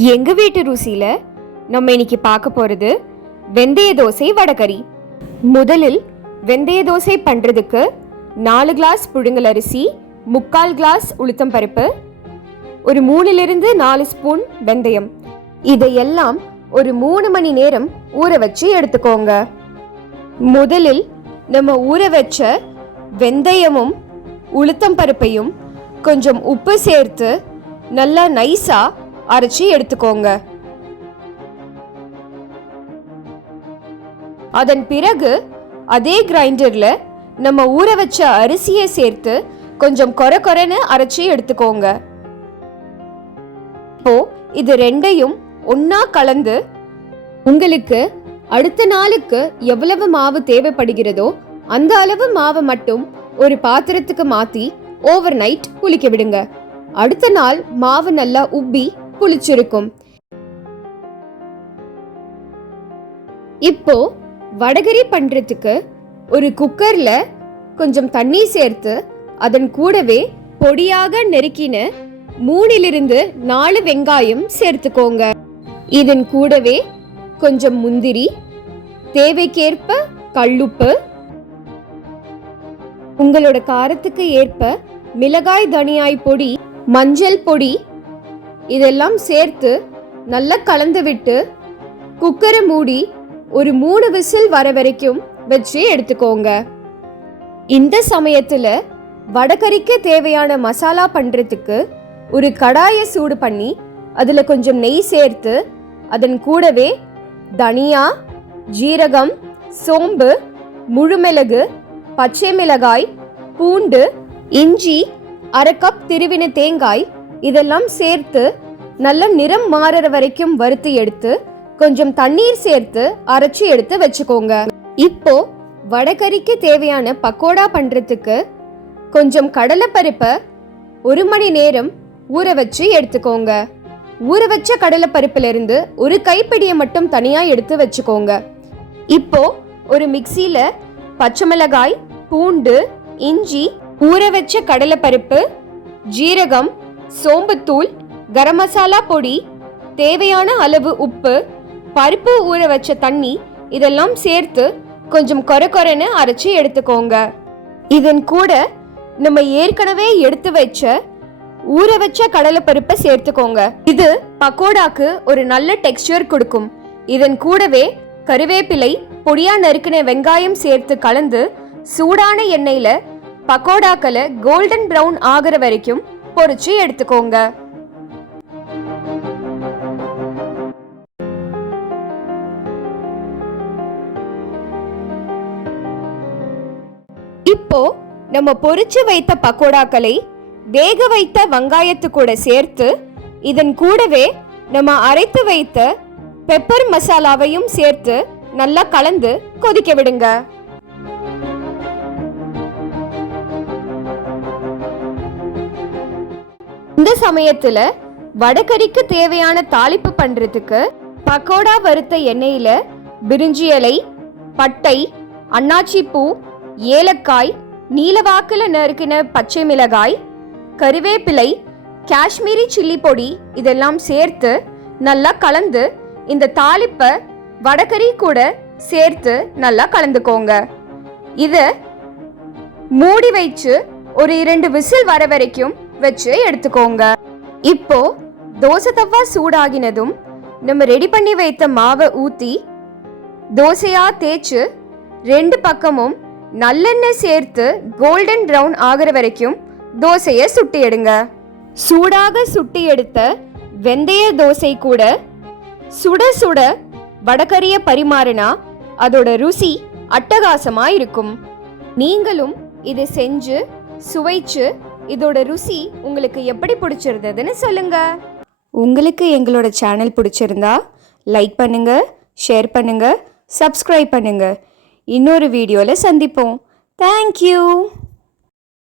எங்க வீட்டு ருசியில நம்ம இன்னைக்கு பார்க்க போறது வெந்தய தோசை வடகரி. முதலில் வெந்தய தோசை பண்றதுக்கு 4 கிளாஸ் புழுங்கல் அரிசி, 3/4 கிளாஸ் உளுத்தம் பருப்பு, ஒரு 3-4 ஸ்பூன் வெந்தயம், இதையெல்லாம் ஒரு 3 மணி நேரம் ஊற வச்சு எடுத்துக்கோங்க. முதலில் நம்ம ஊற வச்ச வெந்தயமும் உளுத்தம் பருப்பையும் கொஞ்சம் உப்பு சேர்த்து நல்லா நைஸா அரைச்சி எடுத்துக்கோங்க. அதன் பிறகு அதே கிரைண்டர்ல நம்ம ஊற வச்ச அரிசியை சேர்த்து கொஞ்சம் கொரன்னு அரைச்சி எடுத்துக்கோங்க. இப்போ இது ரெண்டையும் ஒன்னா கலந்து உங்களுக்கு அடுத்த நாளுக்கு எவ்வளவு மாவு தேவைப்படுகிறதோ அந்த அளவு மாவை மட்டும் ஒரு பாத்திரத்துக்கு மாத்தி ஓவர் நைட் புளிக்க விடுங்க. அடுத்த நாள் மாவு நல்லா உப்பி புளிச்சிருக்கும். இப்போ வடகரி பண்றதுக்கு ஒரு குக்கர்ல கொஞ்சம் தண்ணி சேர்த்து அதன் கூடவே பொடியாக நெருக்கின 3-4 வெங்காயம் சேர்த்துக்கோங்க. இதன் கூடவே கொஞ்சம் முந்திரி, தேவைக்கேற்ப கல்லுப்பு, உங்களோட காரத்துக்கு ஏற்ப மிளகாய் தனியாய் பொடி, மஞ்சள் பொடி இதெல்லாம் சேர்த்து நல்லா கலந்து விட்டு குக்கரை மூடி ஒரு 3 விசில் வர வரைக்கும் வச்சு எடுத்துக்கோங்க. இந்த சமயத்துல வடகரிக்கு தேவையான மசாலா பண்றதுக்கு ஒரு கடாயை சூடு பண்ணி அதுல கொஞ்சம் நெய் சேர்த்து அதன் கூடவே தனியா, ஜீரகம், சோம்பு, முழுமிளகு, பச்சை மிளகாய், பூண்டு, இஞ்சி, 1/2 கப் திருவின தேங்காய் இதெல்லாம் சேர்த்து நல்ல நிறம் மாறுற வரைக்கும் வறுத்து எடுத்து கொஞ்சம் தண்ணீர் சேர்த்து அரைச்சி எடுத்து வச்சுக்கோங்க. இப்போ வடகரிக்கு தேவையான பக்கோடா பண்றதுக்கு கொஞ்சம் கடலைப்பருப்பை 1 மணி நேரம் ஊற வச்சு எடுத்துக்கோங்க. ஊற வச்ச கடலைப்பருப்புல இருந்து ஒரு கைப்பிடியை மட்டும் தனியா எடுத்து வச்சுக்கோங்க. இப்போ ஒரு மிக்சியில பச்சை மிளகாய், பூண்டு, இஞ்சி, ஊற வச்ச கடலைப்பருப்பு, ஜீரகம், சோம்புத்தூள், கரம் மசாலா பொடி, தேவையான அளவு உப்பு, பருப்பு ஊற வச்ச தண்ணி இதெல்லாம் சேர்த்து கொஞ்சம் கொரன்னு அரைச்சி எடுத்துக்கோங்க. இதன் கூட நம்ம ஏற்கனவே எடுத்து வச்ச ஊற வச்ச கடலைப்பருப்பை சேர்த்துக்கோங்க. இது பக்கோடாக்கு ஒரு நல்ல டெக்ஸ்சர் கொடுக்கும். இதன் கூடவே கருவேப்பிலை, பொடியா நறுக்கின வெங்காயம் சேர்த்து கலந்து சூடான எண்ணெயில பக்கோடாக்களை கோல்டன் பிரவுன் ஆகிற வரைக்கும் பொரிச்சு எடுத்துக்கோங்க. இப்போ நம்ம பொரிச்சு வைத்த பக்கோடாக்களை வேக வைத்த வெங்காயத்து கூட சேர்த்து இதன் கூடவே நம்ம அரைத்து வைத்த பெப்பர் மசாலாவையும் சேர்த்து நல்லா கலந்து கொதிக்க விடுங்க. இந்த சமயத்துல வடகரிக்கு தேவையான தாளிப்பு பண்றதுக்கு பக்கோடா வறுத்த எண்ணெயில பிரிஞ்சி இலை, பட்டை, அன்னாச்சி பூ, ஏலக்காய், நீலவாக்குல நறுக்கின பச்சை மிளகாய், கருவேப்பிலை, காஷ்மீரி சில்லி பொடி இதெல்லாம் சேர்த்து நல்லா கலந்து இந்த தாளிப்பை வடகரி கூட சேர்த்து நல்லா கலந்துக்கோங்க. இத மூடி வச்சு ஒரு 2 விசில் வர வரைக்கும் வச்சு எடுத்துக்கோங்க. இப்போ தோசை தவா சூடாகினதும் நம்ம ரெடி பண்ணி வைத்த மாவை ஊத்தி தோசையா தேய்ச்சு 2 பக்கமும் நல்லெண்ணெய் சேர்த்து கோல்டன் பிரவுன் ஆகிற வரைக்கும் தோசையை சுட்டி எடுங்க. சூடாக சுட்டி எடுத்த வெந்தய தோசை கூட சுட சுட வடகரிய பரிமாறினா அதோட ருசி அட்டகாசமா இருக்கும். நீங்களும் இதை செஞ்சு சுவைச்சு இதோட ருசி உங்களுக்கு எப்படி பிடிச்சிருந்ததுன்னு சொல்லுங்க. உங்களுக்கு எங்களோட சேனல் பிடிச்சிருந்தா லைக் பண்ணுங்க, ஷேர் பண்ணுங்க, சப்ஸ்கிரைப் பண்ணுங்க. இன்னொரு வீடியோல சந்திப்போம். தேங்க்யூ.